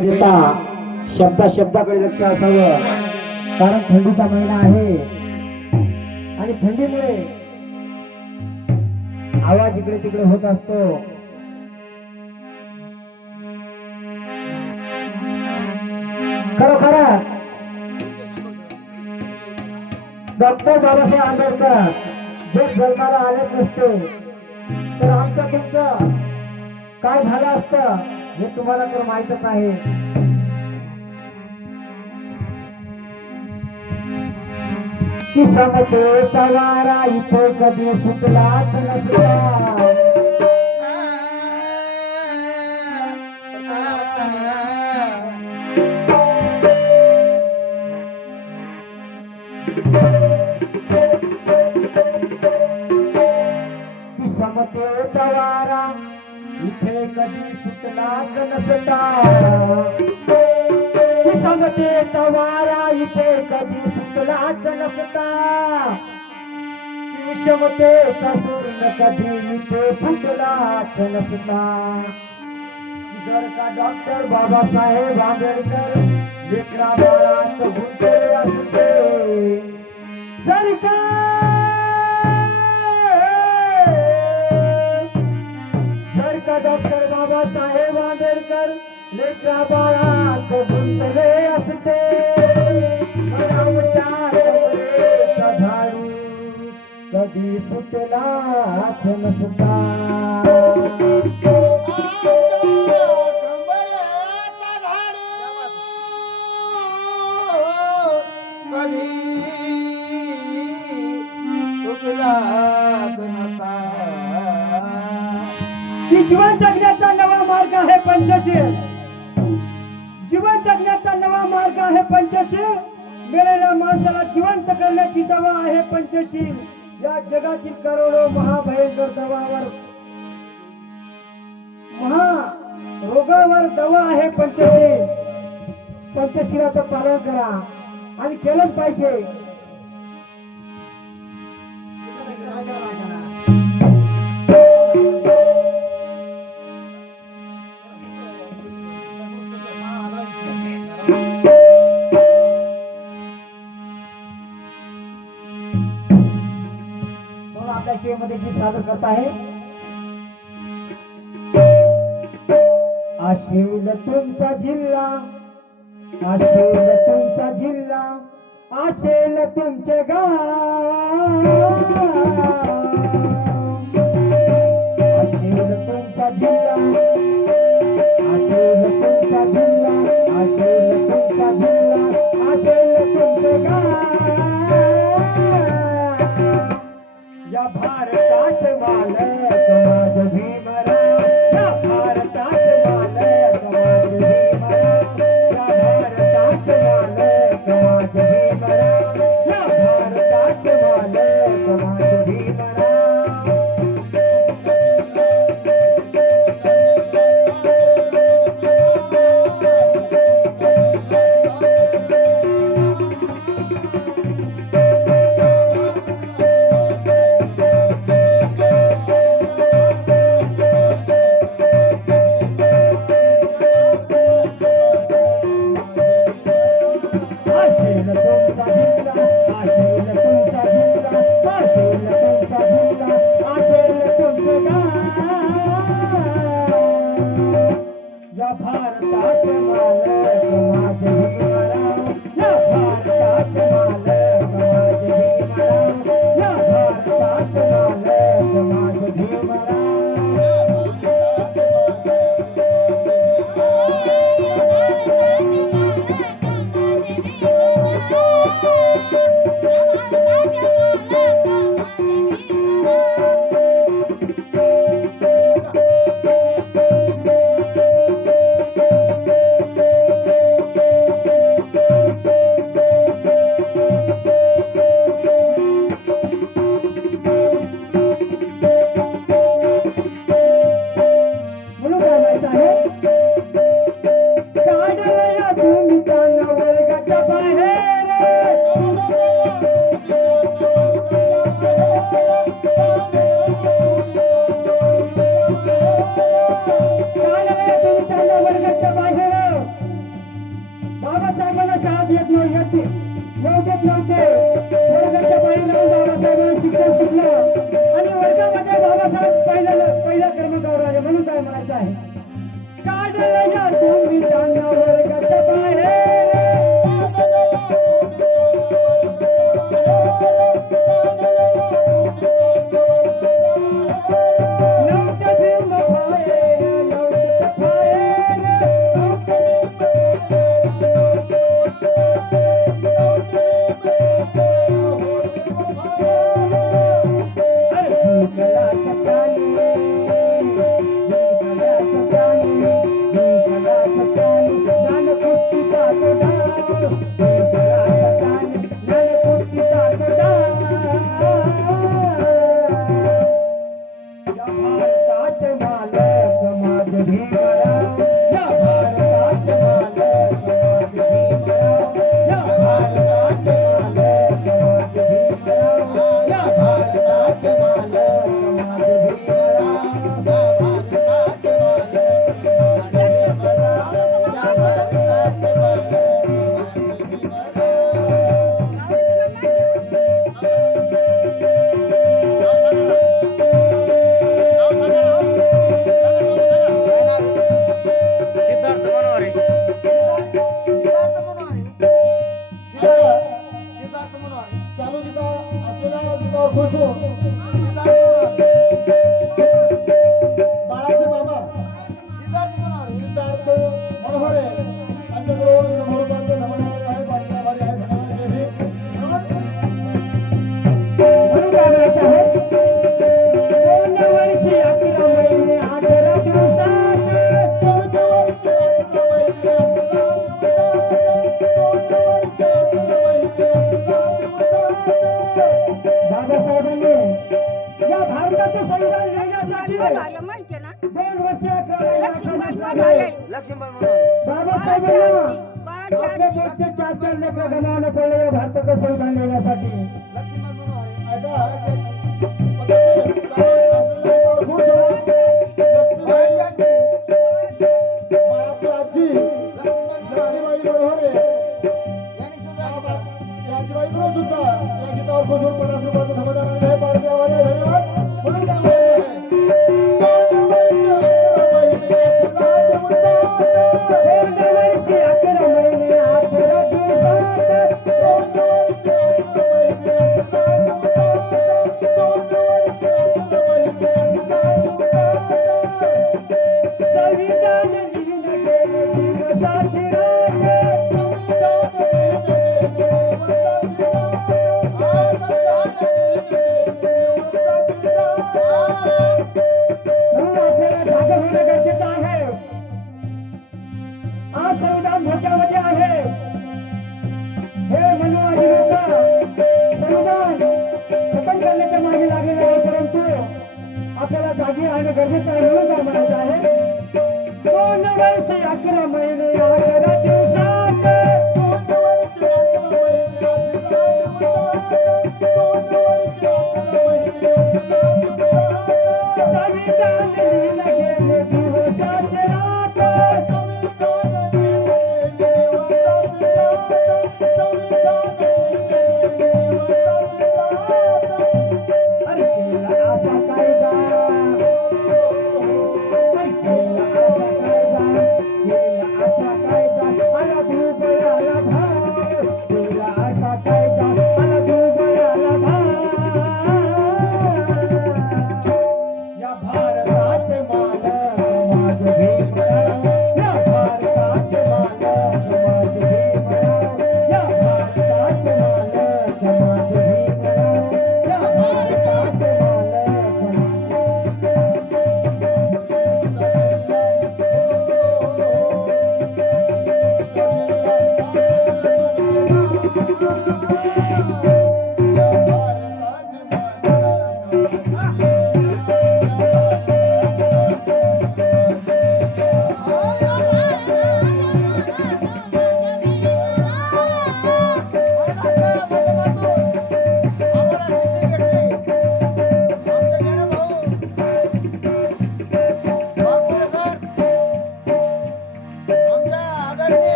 देता शब्दाकडे लक्ष असावं, कारण थंडीचा महिना आहे आणि थंडीमुळे आवाज इकडे तिकडे होत असतो. खरोखर डॉक्टर बाबासाहेब आंबेडकर जे जन्माला आले नसते तर आमचं तुमचं काय झालं असतं हे तुम्हाला तर माहीतच आहे. की समतेचा वारा इथे कधी सुटलाच नसला. समतेचा वारा इथे कधी सुटलाच नसता. समतेचा वारा इथे कधी सुटलाच नसता. विषमतेचा सूर कधी इथे फुटलाच नसता. जर का डॉक्टर बाबासाहेब आंबेडकर लेकरा बाळात गुंतले असते, जर का डॉक्टर बाबासाहेब आंबेडकर लेकरा बाळात गुंतले असते, आमच्या झाडू कधी सुटलाच नसता. जीवन जगण्याचा नवा मार्ग आहे पंचशील. जीवन जगण्याचा नवा मार्ग आहे पंचशील. मेलेल्या माणसाला जिवंत करण्याची दवा आहे पंचशील. या जगातील करोडो महाभयंकर दवावर महारोगावर दवा आहे पंचशील. पंचशीलाचं पालन करा आणि केलंच पाहिजे. आपल्या शिवेमध्ये गीत सादर करत आहे. असेल तुमचा जिल्हा, असेल तुमचा जिल्हा, असेल तुमचे गाव, असेल तुमचा जिल्हा, असेल तुमचा जिल्हा, असेल तुमचा जिल्हा, असेल तुमचे गाव. या भारतात मालक माझ भीमराव, या भारतात मालक माझ भीमराव, या भारतात मालक माझ भीमराव, या भारतात मालक माझ भीमराव. वर्गाच्या बाहेर वर्गात येऊ देत नव्हते. वर्गाच्या बाहेर जाऊन बाबासाहेबांनी शिक्षण शिकलं आणि वर्गामध्ये बाबासाहेब पहिल्या क्रमांकावर आले. म्हणून काय म्हणायचं आहे, काढलं या तुम्ही त्यांना वर्गाच्या बाहेर. भारताचं संविधान लिहिण्यासाठी आपल्याला जागी राहणं गरजेचं आहे. म्हणून काय म्हणायचं आहे, 2 वर्ष 11 महिने 11 दिवसात संविधान लिहिलं गेलं दिवसाचे रात. अरे केला असा कायदा,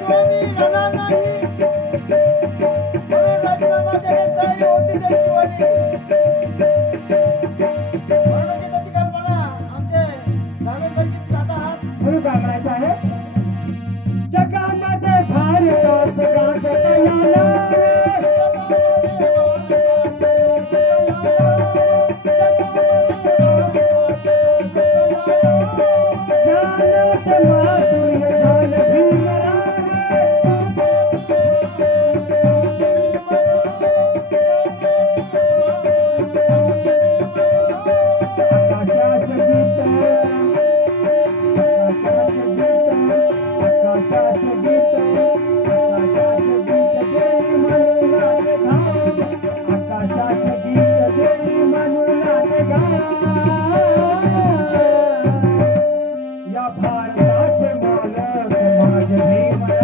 त्याशिवाय मी राहणार नाही. म्हणून राजीनामा देण्याची तयारी होती त्यांचीवाली. म्हणून त्याची कल्पना आमचे धावे संचित जातात. म्हणून काय म्हणायचं आहे जगामध्ये भारताचं गाजत याला ज्ञानाचं माधुर्य झालं भीमराव. आकाशाचं गीत आकाशाचं गीत आकाशाचं गीत देई मनुलाचे घाम. आकाशाचं गीत देई मनुलाचे घाम. या भारताचे मालक माझे भीमराव.